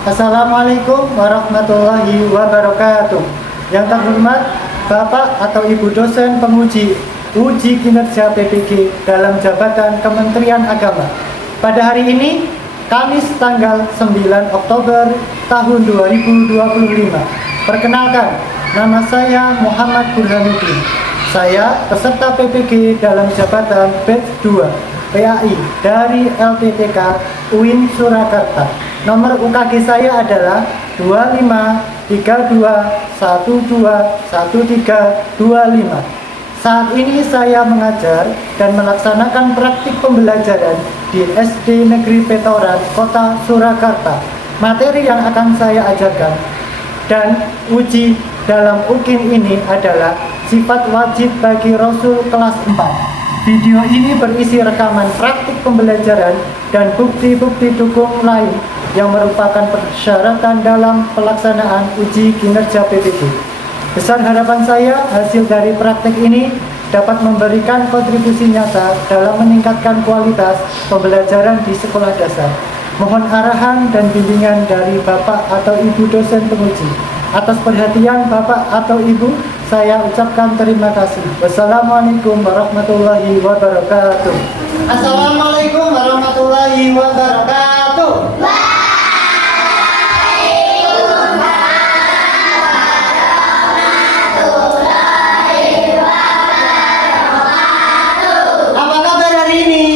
Assalamualaikum warahmatullahi wabarakatuh. Yang terhormat Bapak atau Ibu dosen penguji uji kinerja PPG dalam jabatan Kementerian Agama. Pada hari ini, Kamis tanggal 9 Oktober tahun 2025. Perkenalkan, nama saya Muhammad Burhanuddin. Saya peserta PPG dalam jabatan Batch 2 PAI dari LPTK UIN Surakarta. Nomor UKG saya adalah 2532121325. Saat ini saya mengajar dan melaksanakan praktik pembelajaran di SD Negeri Petoran, Kota Surakarta. Materi yang akan saya ajarkan dan uji dalam UKIN ini adalah sifat wajib bagi Rasul kelas 4. Video ini berisi rekaman praktik pembelajaran dan bukti-bukti dukung lain yang merupakan persyaratan dalam pelaksanaan uji kinerja PPG. Besar harapan saya hasil dari praktik ini dapat memberikan kontribusi nyata dalam meningkatkan kualitas pembelajaran di sekolah dasar. Mohon arahan dan bimbingan dari Bapak atau Ibu dosen penguji. Atas perhatian Bapak atau Ibu, saya ucapkan terima kasih. Wassalamualaikum warahmatullahi wabarakatuh. Assalamualaikum warahmatullahi wabarakatuh. Apa kabar hari ini?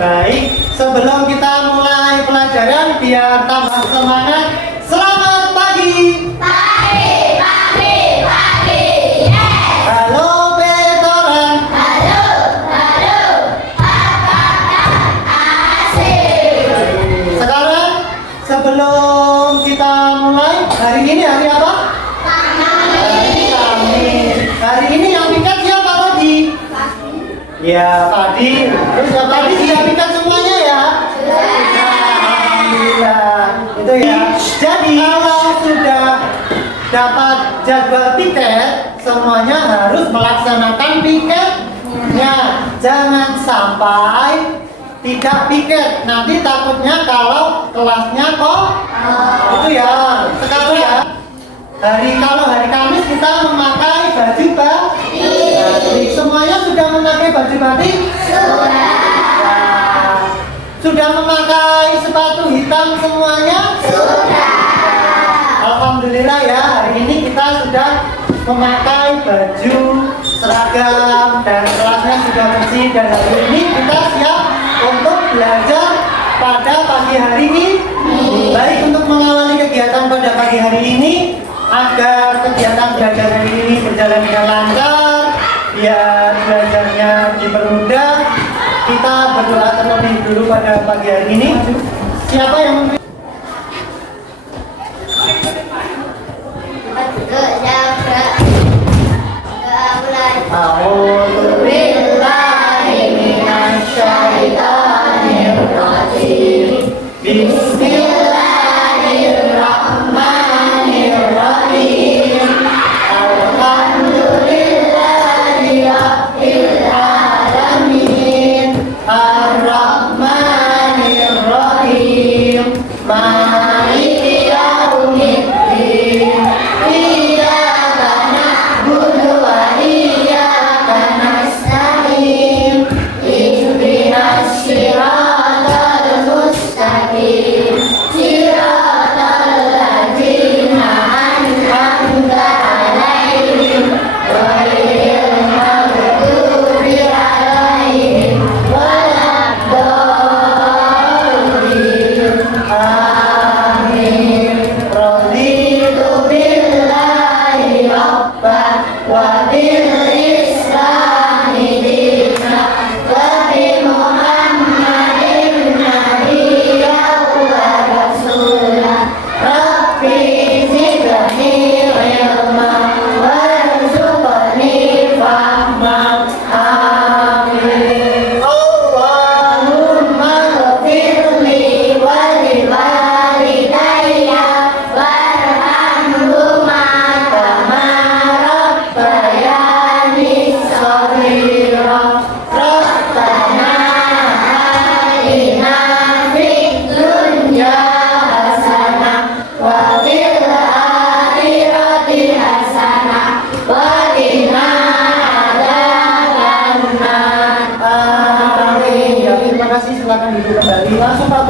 Baik, sebelum kita mulai pelajaran biar tambah semangat, selamat pagi. Halo Petoran. Sekarang sebelum kita mulai, hari ini hari apa? Hari Kamis. Hari ini yang piket siapa tadi? Ya, Padi. Terus ya Padi sudah piket semuanya ya? Alhamdulillah. Itu ya. Jadi kalau sudah dapat jadwal piket, semuanya harus melaksanakan piketnya. Jangan sampai tidak piket. Nanti takutnya kalau kelasnya kok itu ya. Sekarang ya. Kalau hari Kamis kita memakai baju batik. Semuanya sudah memakai baju batik? Sudah memakai sepatu hitam semuanya? Alhamdulillah ya, hari ini kita sudah memakai baju seragam dan kelasnya sudah bersih, dan hari ini kita siap untuk belajar pada pagi hari ini. Baik, untuk mengawali kegiatan pada pagi hari ini, agar kegiatan belajar hari ini berjalan dengan lancar, biar belajarnya dipermudah, kita berdoa terlebih dulu pada pagi hari ini. Siapa yang memberi? Bismillahirrahmanirrahim. Alhamdulillahirrahmanirrahim. Ar-Rahmanirrahim. Maliki yaumiddin. Iyyaka na'budu wa iyyaka nasta'in. Ihdinas siratal mustaqim.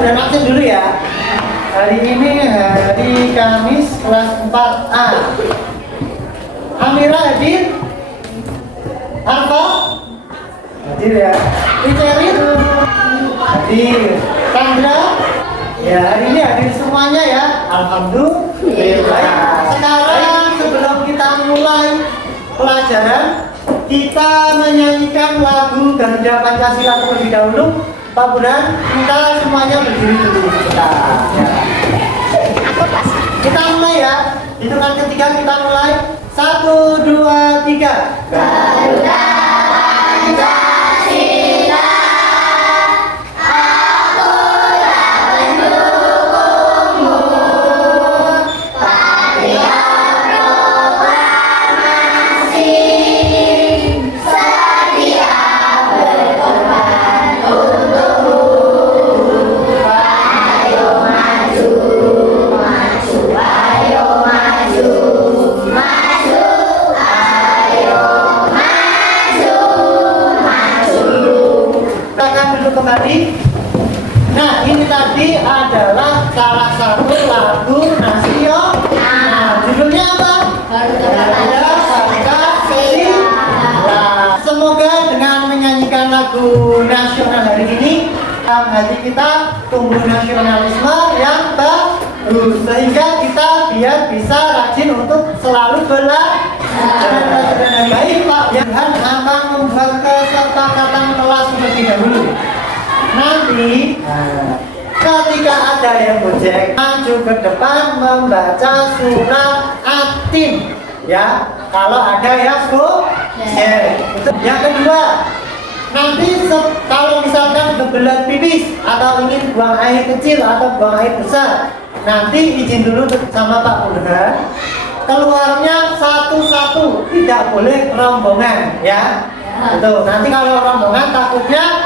dan absen dulu ya. Hari ini hari Kamis kelas 4A. Amira hadir? Arfa? Hadir ya. Icerin? Hadir. Sandra? Ya, hari ini hadir semuanya ya. Alhamdulillah. Sekarang sebelum kita mulai pelajaran, kita menyanyikan lagu Garuda Pancasila terlebih dahulu. Pak Burhan, kita semuanya berdiri dulu. Kita mulai ya. Hitungan ketiga kita mulai. 1, 2, 3. Garuda Pancasila. Kembali. Nah, ini tadi adalah salah satu lagu nasional. Nah, judulnya apa? Garuda Pancasila. Nah, semoga dengan menyanyikan lagu nasional hari ini, hati kita tumbuh nasionalisme yang baru, sehingga kita biar bisa rajin untuk selalu belajar. Baik Pak, Tuhan akan membuat kesepakatan kelas terlebih dahulu. Nanti ketika ada yang gojek, maju ke depan membaca surat Atin ya. Kalau ada yang gojek. Yang kedua, nanti kalau misalkan kebelet pipis atau ingin buang air kecil atau buang air besar, nanti izin dulu sama Pak Burhan. Keluarnya satu-satu, tidak boleh rombongan ya. Itu nanti kalau rombongan takutnya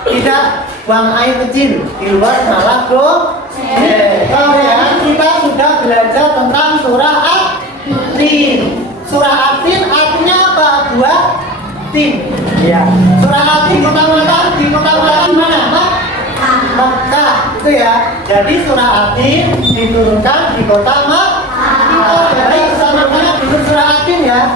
tidak buang air kecil di luar malah kemudian kita sudah belajar tentang surah Atin. Surah Atin artinya apa? Buat tim ya. Surah Atin di kota mana? Mekah itu ya. Jadi surah Atin diturunkan di kota Mekah. Jadi sama-sama dulu surah Atin ya.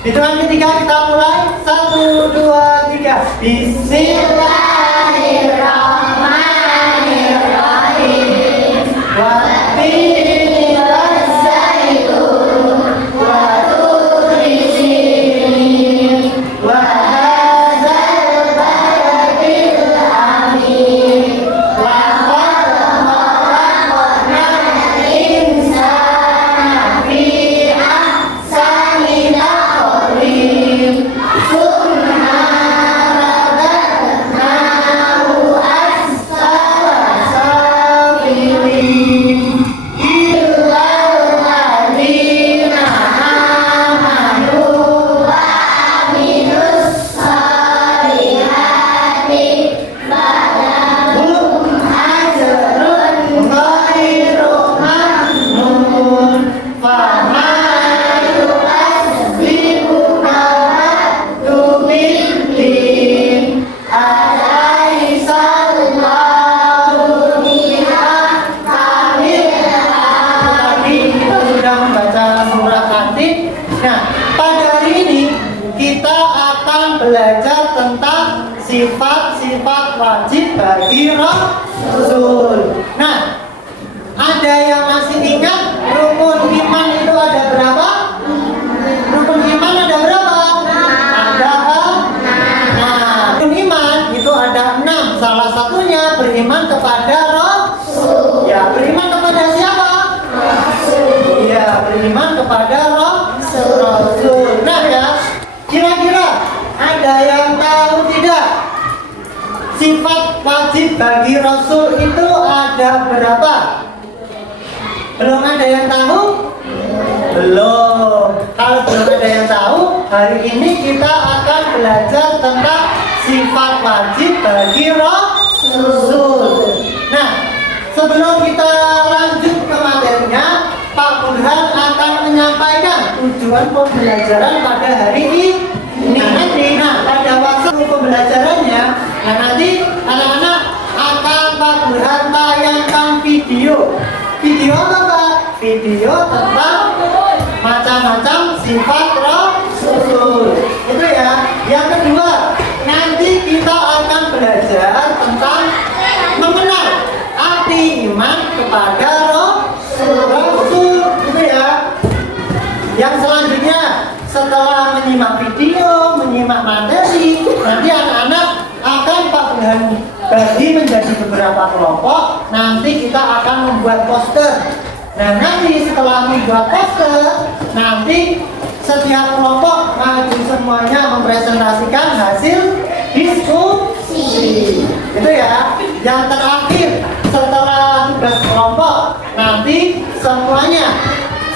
Hitungan ketiga kita mulai. 1, 2, 3. Bismillahirrahmanirrahim. Wattini waszaitun wa turi sinin wa hadzal baladil amin. Laqad khalaqnal insana fi ahsani taqwim. Belajar tentang sifat-sifat wajib bagi Rasul. Nah, ada yang masih ingat rukun iman itu ada berapa? Rukun iman ada berapa? Ada 6. Rukun iman itu ada 6. Salah satunya beriman kepada Rasul. Ya, beriman kepada siapa? Rasul. Ya, beriman kepada Rasul. Nah ya, kira-kira ada yang tahu tidak? Sifat wajib bagi Rasul itu ada berapa? Belum ada yang tahu? Belum. Kalau belum ada yang tahu, hari ini kita akan belajar tentang sifat wajib bagi Rasul. Nah, sebelum kita lanjut ke materinya, Pak Burhan akan menyampaikan tujuan pembelajaran pada hari ini. Nanti, pada waktu pembelajarannya, nah nanti anak-anak akan Pak Burhan tayangkan video. Video apa Pak? Video tentang macam-macam sifat Rasul. Itu ya. Yang kedua, nanti kita akan belajar tentang mengenal arti iman kepada Rasul. Itu ya. Yang selanjutnya, setelah menyimak video, menyimak materi, nanti anak-anak akan Pak Burhan bagi menjadi beberapa kelompok. Nanti kita akan membuat poster. Nah, nanti setelah membuat poster, nanti setiap kelompok maju semuanya mempresentasikan hasil diskusi. Itu ya. Yang terakhir, setelah tugas kelompok, nanti semuanya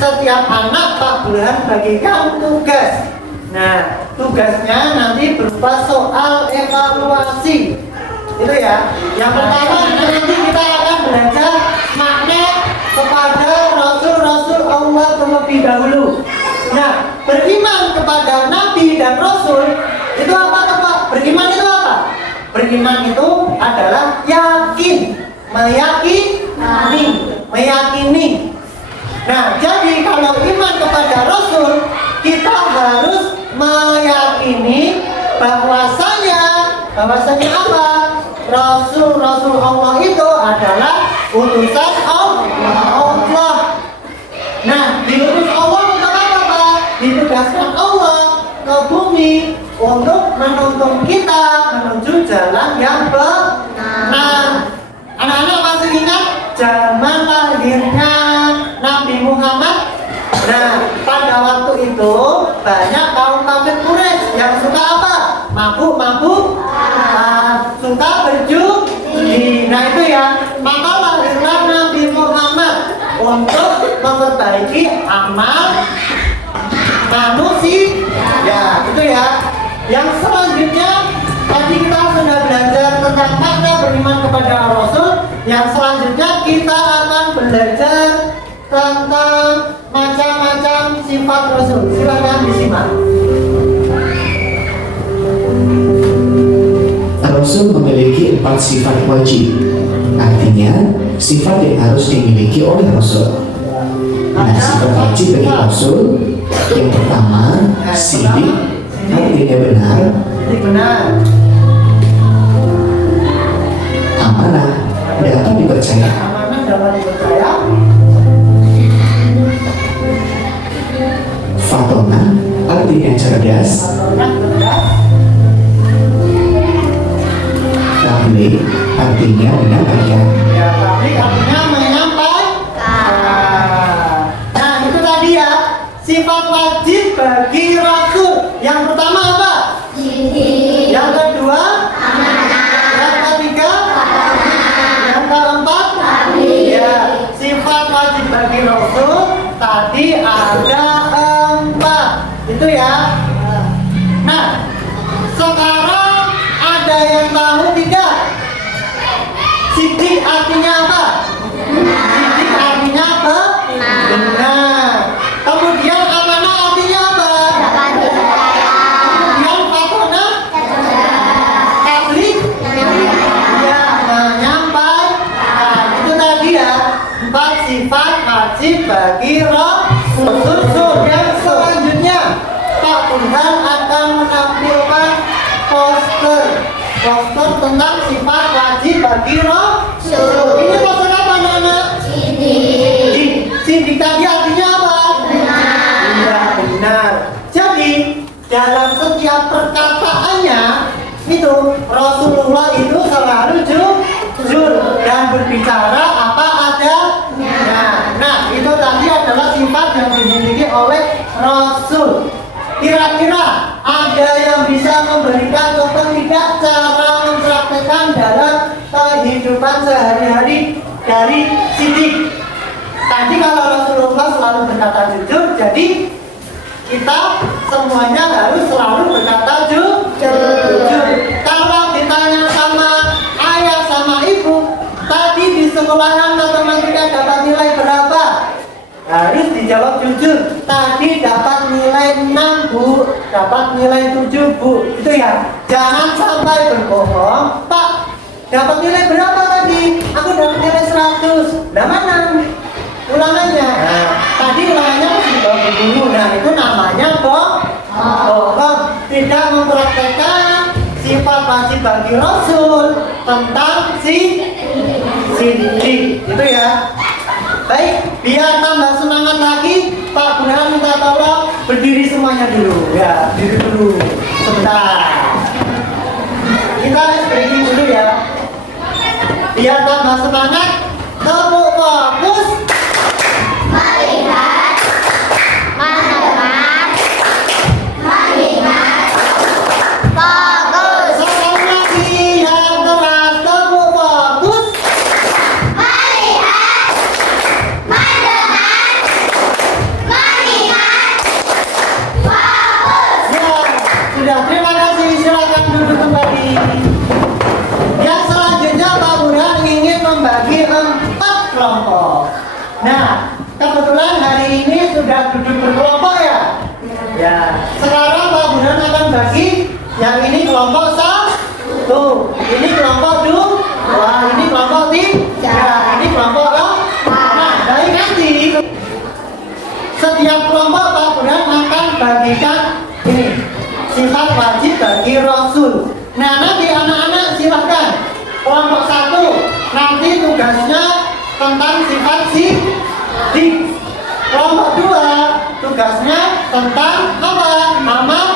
setiap anak Pak Burhan bagikan tugas. Nah, tugasnya nanti berupa soal evaluasi. Itu ya. Yang pertama nanti kita akan belajar makna kepada Rasul Allah terlebih dahulu. Nah, beriman kepada Nabi dan Rasul itu apa Pak? Beriman itu apa? Beriman itu adalah yakin, meyakini. Nah, jadi kalau iman kepada Rasul, kita harus meyakini bahwasanya apa? Rasul Allah itu adalah utusan Allah. Nah, diutus Allah untuk apa Pak? Ditugaskan Allah ke bumi untuk menuntun kita menuju jalan yang benar. Anak-anak masih ingat zaman lahirnya Nabi Muhammad? Nah, pada waktu itu banyak kaum kafir Quraisy yang suka apa? Mabuk, suka berjudi. Nah itu ya, maka lahirlah Nabi Muhammad untuk memperbaiki amal manusia. Ya, itu ya. Yang selanjutnya tadi kita sudah belajar tentang makna beriman kepada Rasul. Yang selanjutnya kita akan belajar tentang macam-macam sifat Rasul. Silakan disimak. Rasul memiliki 4 sifat wajib. Artinya, sifat yang harus dimiliki oleh Rasul. Nah, sifat wajib bagi Rasul yang pertama, sidik, artinya benar. Amanah, dapat dipercaya. Fatona, artinya cerdas. Tabligh, artinya menyampaikan. Ya, tabligh artinya menyampaikan. Nah, itu tadi ya, sifat wajib bagi Rasul. Yang pertama apa? Yang kedua? Yang ketiga? Yang keempat? Ya, sifat wajib bagi Rasul tadi ada 4. Itu ya. Nah, sekarang ada yang tahu tidak? Sidik artinya apa? Sidik artinya apa? Benar. Kemudian amanah artinya apa? Kemudian fatona? Tabligh? Ya, menyampaikan. Itu tadi ya, 4 sifat wajib bagi Rasul. Yang selanjutnya Pak Burhan akan menampilkan poster tentang sifat wajib bagi Rasul. Ini poster apa anak-anak? Sidik tadi artinya apa? Iya, benar. Jadi dalam setiap perkataannya itu Rasulullah itu selalu jujur dan berbicara apa adanya. Nah, itu tadi adalah sifat yang dimiliki oleh Rasul. Kira-kira ada yang bisa memberikan contoh tidak cara mempraktekkan dalam kehidupan sehari-hari dari sidik? Tadi kalau Rasulullah selalu berkata jujur, jadi kita semuanya harus selalu berkata jujur. Kalau ditanya sama ayah sama ibu, tadi di sekolahan matematika dapat nilai berapa? Harus dijawab jujur. Tadi dapat nilai 6 Bu, dapat nilai 7 Bu. Itu ya. Jangan sampai berbohong. Pak, Dapat nilai berapa tadi? Aku dapat nilai 100. Nah mana ulangannya? Nah, tadi ulangannya masih di bawah guru. Nah itu namanya bohong. Tidak mempraktekkan sifat wajib bagi Rasul tentang sidik. Itu ya. Baik, biar tambah semangat lagi, Pak Burhan minta tolong berdiri semuanya dulu. Ya, berdiri dulu. Sebentar. Kita breaking dulu ya. Biar tambah semangat, tepuk fokus. Melihat, mendengar, mengingat, fokus. Sekali lagi yang keras, tepuk fokus. Melihat, mendengar, mengingat, fokus. Ya, sudah. Terima kasih. Silakan duduk kembali. Yang selanjutnya Pak Burhan ingin membagi 4 kelompok. Nah, kebetulan hari ini sudah duduk berkelompok ya. Ya, sekarang Pak Burhan akan bagi yang ini kelompok 1, ini kelompok 2, ini kelompok 3, ini kelompok 4. Nah, dari nanti setiap kelompok Pak Burhan akan bagikan ini sifat wajib bagi Rasul. Nah, nanti anak-anak silahkan kelompok 1 nanti tugasnya tentang sifat sidik. Kelompok 2 tugasnya tentang apa? Amal.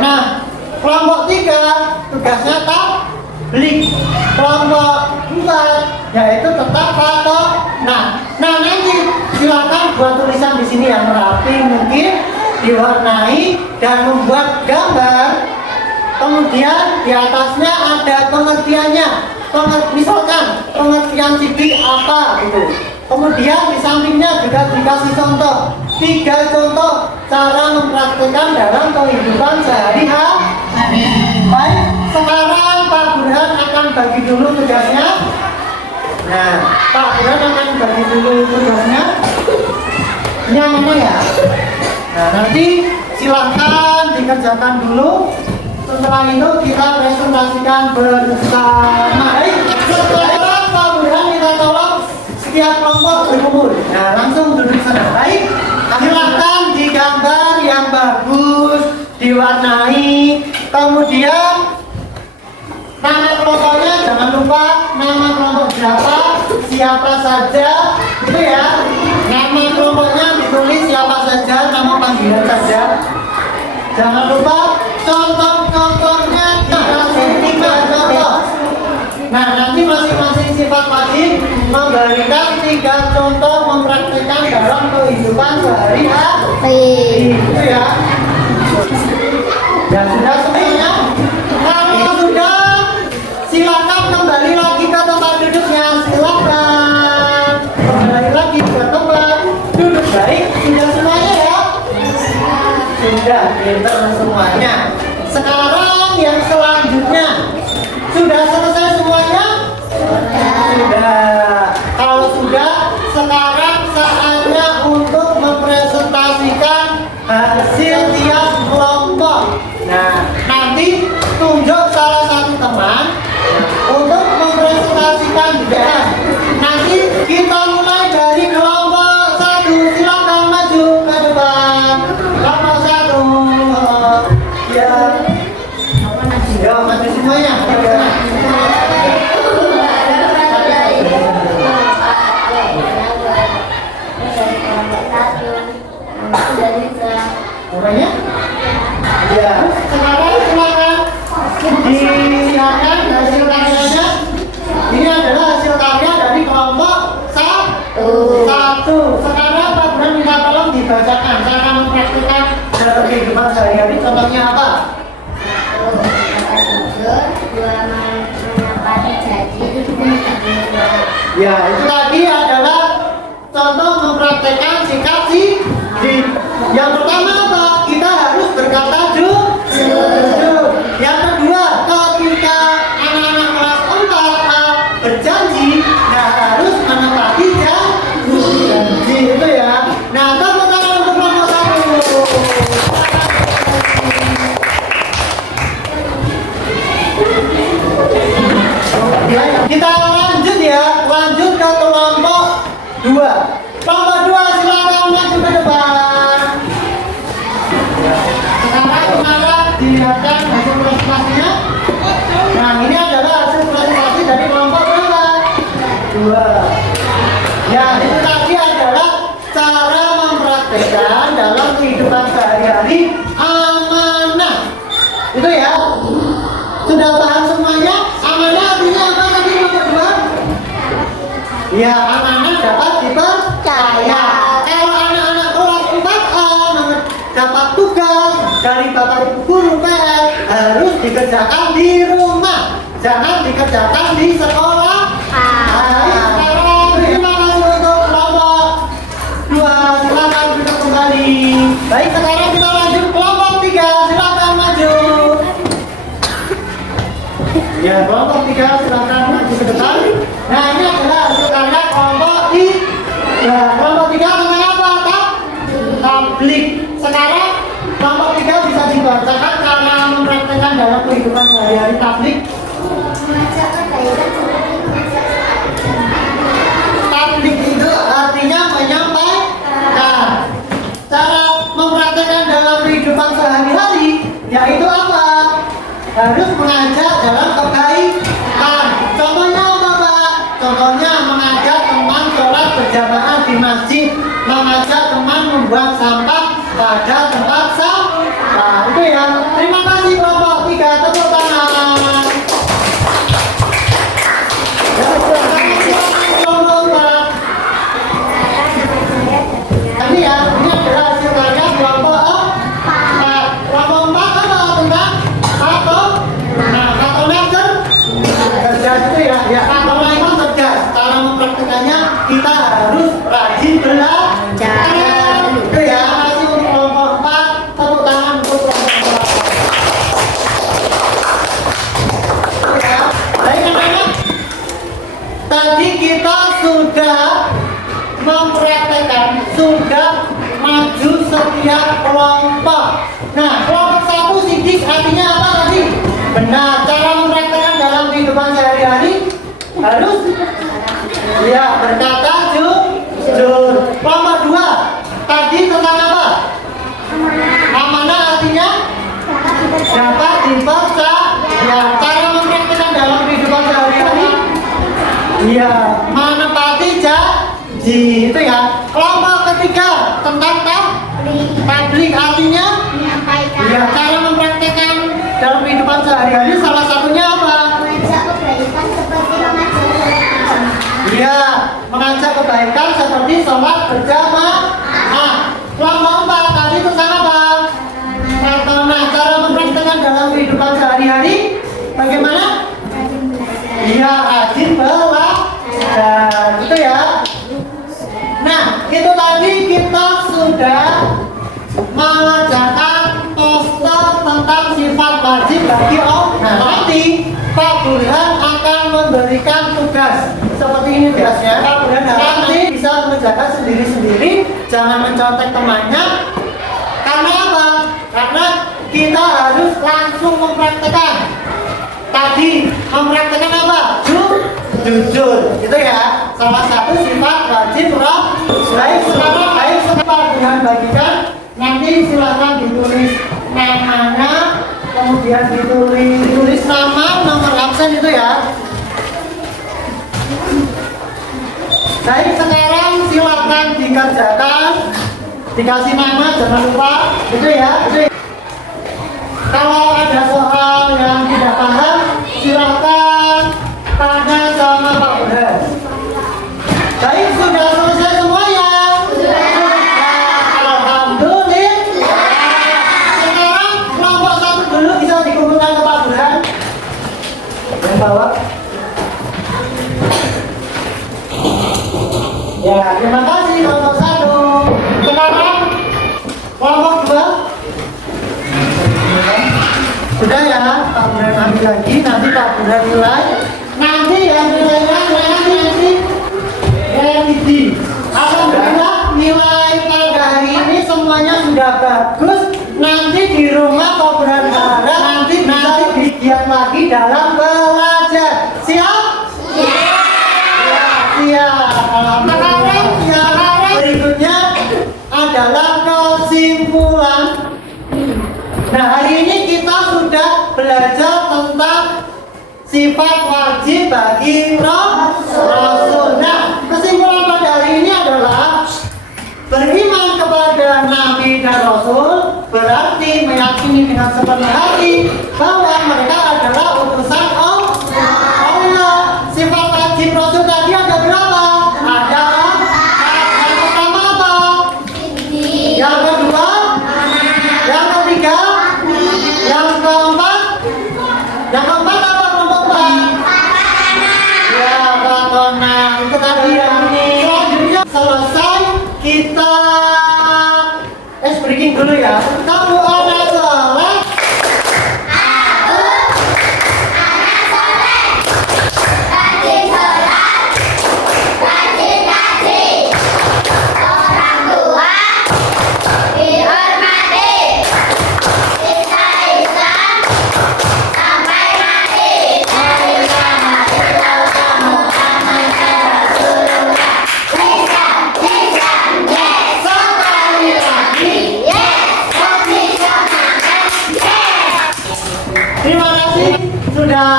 Nah, kelompok 3 tugasnya tablik. Kelompok 4 yaitu tetap atau nah nanti silakan buat tulisan di sini yang rapi mungkin diwarnai dan membuat gambar. Kemudian di atasnya ada pengertiannya. Misalkan pengertian sidik apa gitu. Kemudian di sampingnya juga dikasih contoh 3 contoh cara mempraktikkan dalam kehidupan sehari-hari. Baik, sekarang Pak Burhan akan bagi dulu tugasnya. Nah, Pak Burhan akan bagi dulu tugasnya. Yang mana ya? Nah, nanti silahkan dikerjakan dulu. Setelah itu kita presentasikan bersama. Baik, sekarang Pak Burhan minta tolong setiap kelompok berkumpul. Nah, langsung duduk sana. Baik, silahkan digambar yang bagus, diwarnai. Kemudian nama kelompoknya jangan lupa nama kelompok berapa, siapa saja, itu ya. Nama kelompoknya ditulis siapa saja, nama panggilan saja. Jangan lupa contoh-contohnya dikasih 3 contoh. Nah, nanti masing-masing sifat wajib memberikan 3 contoh mempraktikkan dalam kehidupan sehari-hari. Itu ya. Ya sudah semuanya. Kalau sudah, silakan kembali lagi ke tempat duduknya. Silakan kembali lagi ke tempat duduk. Baik, sudah semuanya ya. Sudah, pinter semuanya. Sekarang yang selanjutnya sudah selesai semuanya? Sudah. Kalau sudah, sekarang saatnya untuk mempresentasikan hasil tiap kelompok. Nah, nanti tunjuk salah satu teman untuk mempresentasikan juga. Nanti kita mulai dari kelompok 1. Silakan maju ke depan. Kelompok 1. Ya. Ya, maju semuanya. Orangnya? Ya. Sekarang silakan dilihatkan hasil karyanya. Ini adalah hasil karya dari kelompok 1. Sekarang Pak Burhan minta tolong dibacakan cara mempraktikkan dalam kehidupan sehari-hari. Contohnya apa? Ya, itu tadi adalah contoh mempraktekkan sikap sidik. Yang pertama apa? Kita harus berkata jujur. Yang kedua, ketika anak-anak kelas 4 berjanji, nah harus menepati janji itu ya. Nah, tepuk tangan untuk kelompok 1. 2. Kelompok 2 silakan maju ke depan. Sekarang kemana dilihatkan hasil presentasinya? Nah, ini adalah hasil presentasi dari kelompok berapa? 2. Ya, itu tadi adalah cara mempraktekkan dalam kehidupan sehari-hari amanah. Itu ya. Sudah paham semuanya? Amanah artinya apa tadi nomor 2? Ya, amanah dapat dipercaya. Kalau anak-anak kelas 4A dapat tugas dari Bapak Ibu guru PR harus dikerjakan di rumah, jangan dikerjakan di sekolah. Sekarang terima kasih untuk kelompok 2, silakan duduk kembali. Baik, sekarang kita lanjut kelompok 3, silakan maju. Ya, kelompok 3 silakan maju ke depan. Nah, ini adalah hasil karya kelompok 3. Kelompok 3 tentang apa? Tablik. Sekarang kelompok 3 bisa dibacakan karena mempraktekkan dalam kehidupan sehari-hari tablik. Tablik itu artinya menyampaikan. Cara mempraktekkan dalam kehidupan sehari-hari yaitu apa? Harus mengajak dalam kebaikan. Contohnya apa, Pak? Contohnya mengajak teman sholat berjamaah di masjid, mengajak teman membuang sampah pada tempat sampah. Itu ya. Terima kasih kelompok 3, tepuk tangan. Kelompok 4. Ini ya, ini adalah hasil karya kelompok 4. Kelompok 4 apa tentang satu? Nah, satu meter cerdas itu ya, ya kalau memang cerdas. Cara mempraktekannya kita harus rajin belajar. Itu ya, masih untuk kelompok 4. Tepuk tangan untuk kelompok 4. Ya, baik anak-anak. Tadi kita sudah mempraktekkan, sudah maju setiap kelompok. Nah, kelompok 1 sidik artinya apa tadi? Benar, cara mempraktekkan dalam kehidupan sehari-hari harus ya berkata jujur. Kelompok 2 tadi tentang apa? Amanah artinya dapat dipercaya. Cara mempraktekkan dalam kehidupan sehari-hari ya menepati janji. Itu ya. Kelompok ketiga tentang tablik artinya ya cara mempraktekkan dalam kehidupan sehari-hari salah satunya apa? Iya, mengajak kebaikan seperti sholat berjamaah. Kelompok 4 tadi tentang apa? Nah, cara mempraktekkan dalam kehidupan sehari-hari bagaimana? Iya, rajin belajar. Itu ya. Nah, itu tadi kita sudah mengerjakan poster tentang sifat wajib bagi orang. Nah, nanti Pak Burhan akan memberikan tugas seperti ini tugasnya. Pak Burhan nanti bisa mengerjakan sendiri-sendiri, jangan mencontek temannya. Karena apa? Karena kita harus langsung mempraktekkan. Tadi mempraktekkan apa? Jujur. Itu ya. Salah satu sifat wajib roh. Baik, sekarang Pak Burhan bagikan. Nanti silakan ditulis namanya, kemudian ditulis nama, nomor absen itu ya. Baik, sekarang silakan dikerjakan, dikasih nama, jangan lupa, itu ya. Kalau ada soal yang tidak paham, silakan tanya sama Pak Burhan. Baik, sudah selesai semuanya. Bawa. Ya, terima kasih kelompok 1. Sekarang kelompok 2. Sudah ya, Pak Burhan ambil lagi, nanti Pak Burhan nilai. Nanti yang nilainya nanti religi. Alhamdulillah nilai pada hari ini semuanya sudah bagus. Nanti di rumah Pak Burhan harap nanti giat lagi dalam belajar. Siap? Ya, Siap. Alhamdulillah. Berikutnya adalah kesimpulan. Nah, hari ini kita sudah belajar tentang sifat wajib bagi Rasul. Nah, kesimpulan pada hari ini adalah beriman kepada Nabi dan Rasul berarti meyakini dengan sepenuh hati bahwa mereka adalah utusan Allah. Sifat wajib Rasul tadi ada berapa? Ada yang pertama apa? Yang kedua? Yang ketiga? Yang keempat? Yang keempat apa kelompok? Ya, batona. Itu tadi yang ini. Selanjutnya selesai kita breaking dulu ya. Kamu anak soleh. Aku anak soleh, rajin sholat, rajin ngaji, orang tua dihormati, kita Islam sampai mati. La ilaha illallah Muhammadur Rasulullah. Islam, yes, sekali lagi, yes, kondisionalkan, yes. Terima kasih sudah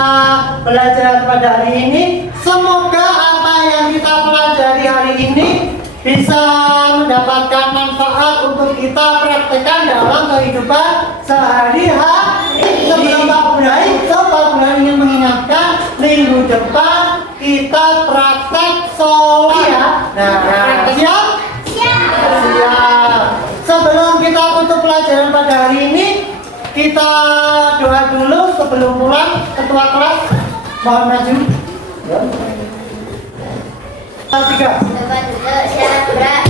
belajar pada hari ini. Semoga apa yang kita pelajari hari ini bisa mendapatkan manfaat untuk kita praktekkan dalam kehidupan sehari-hari. Sebelum Pak Bunai ingin mengingatkan minggu depan kita praktek sholat ya. Nah, siap? Siap. Sebelum kita tutup pelajaran pada hari ini, kita doa dulu sebelum pulang. Ketua kelas mohon maju. Ya. Tiga. Tempat duduk syarat berat.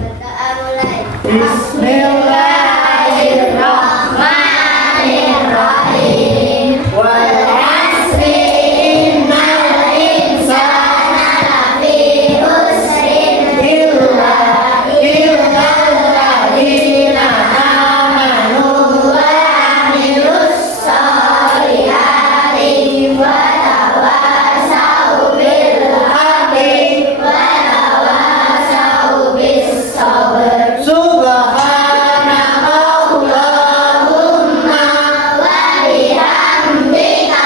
Berdoa mulai. Bismillahirrahmanirrahim. Wal asri innal insana lafi khusrin illa illalladzina amanu wa amilus solihati wa tawassaw bil haqqi wa tawassaw bis sabr. Subhanallahumma Wa bihamdika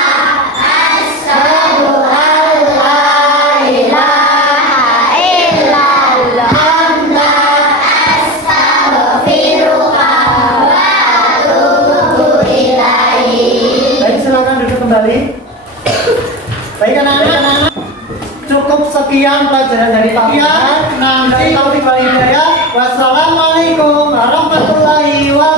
asyhadu an la ilaha illallah anta astaghfiruka wa atubu ilaik. Baik, silakan duduk kembali. Baik anak-anak, cukup sekian pelajaran dari Pak Bunai. Nanti taufik wal hidayah. Wassalamualaikum warahmatullahi wabarakatuh.